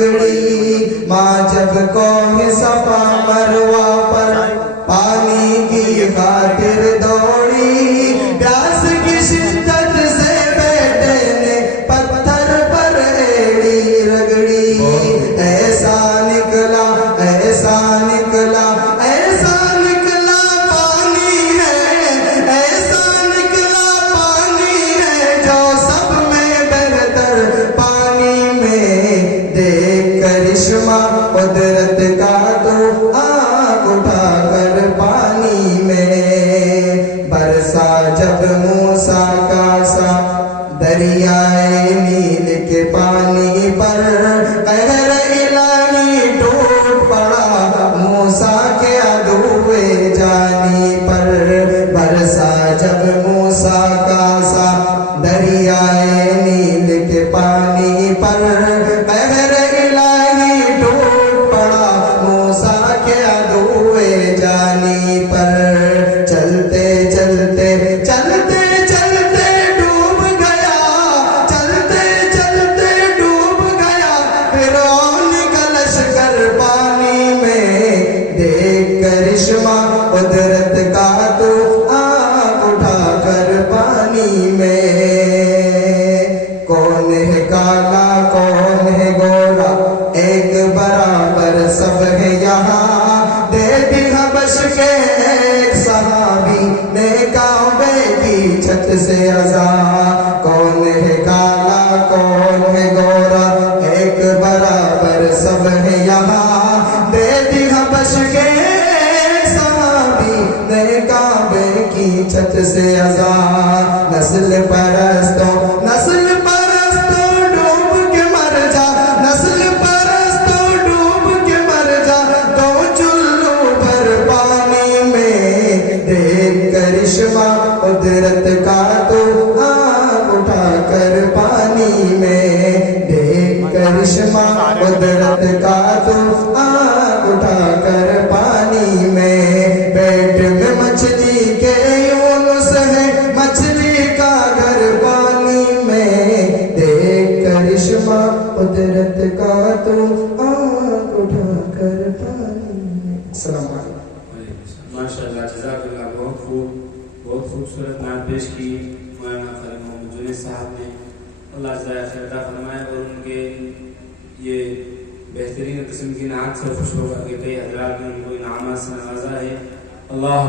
رگڑی، ماں جب کوہ صفا مروہ پر پانی کی خاطر دوڑی، پیاس کی شدت سے بیٹے نے پتھر پر ایڑی رگڑی، ایسا نکلا ایسا نکلا ایسا نکلا پانی ہے، ایسا نکلا پانی ہے جو سب میں بہتر پانی میں، دیکھ کرشمہ قدرت کا تو آنکھ اٹھا کر پانی میں، برسا جب موسیٰ کا سا دریائے نیل کے پانی پر، قہر الہی ٹوٹ پڑا موسیٰ کے عدوِ جانی پر، برسا جب موسیٰ کا سا دریائے نیل کے پانی پر، قہر الہی ٹوٹ پڑا موسیٰ کے عدوِ جانی پر، چلتے چلتے چلتے چلتے ڈوب گیا، چلتے چلتے ڈوب گیا فرعون کا لشکر پانی میں، دیکھ کرشمہ قدرت کا تو آنکھ اٹھا کر پانی میں، کون ہے کالا کون ہے گورا ایک برابر سب ہے یہاں، دے دی حبش کے ایک صحابی نے کعبے کی چھت سے عزا، کون ہے کالا کون ہے گورا ایک برابر سب ہے یہاں، دے دی حبش کے ایک صحابی نے کعبے کی چھت سے عزا، نسل پرستوں نسل پرستوں ڈوب کے مر جا، نسل پرستوں ڈوب کے مر جا، دو چلو بھر پانی میں، دیکھ کرشمہ قدرت کا تو آنکھ اٹھا کر پانی میں، دیکھ کرشمہ قدرت کا تو آنکھ اٹھا کر پانی میں، پیٹ میں مچھلی کے یونس ہے مچھلی کا گھر پانی میں، دیکھ کرشمہ قدرت کا تو آنکھ اٹھا کر پانی میں۔ السلام علیکم۔ ماشاءاللہ، جزاک اللہ، بہت خوب، بہت خوبصورت نعت پیش کی مولانا قاری محمد جنید صاحب نے، اللہ جزائے خیر عطا فرمائے، اور ان کے یہ بہترین قسم کی نعت سے خوش ہو کر کے کئی حضرات نے ان کو انعامات سے نوازا ہے۔ اللہ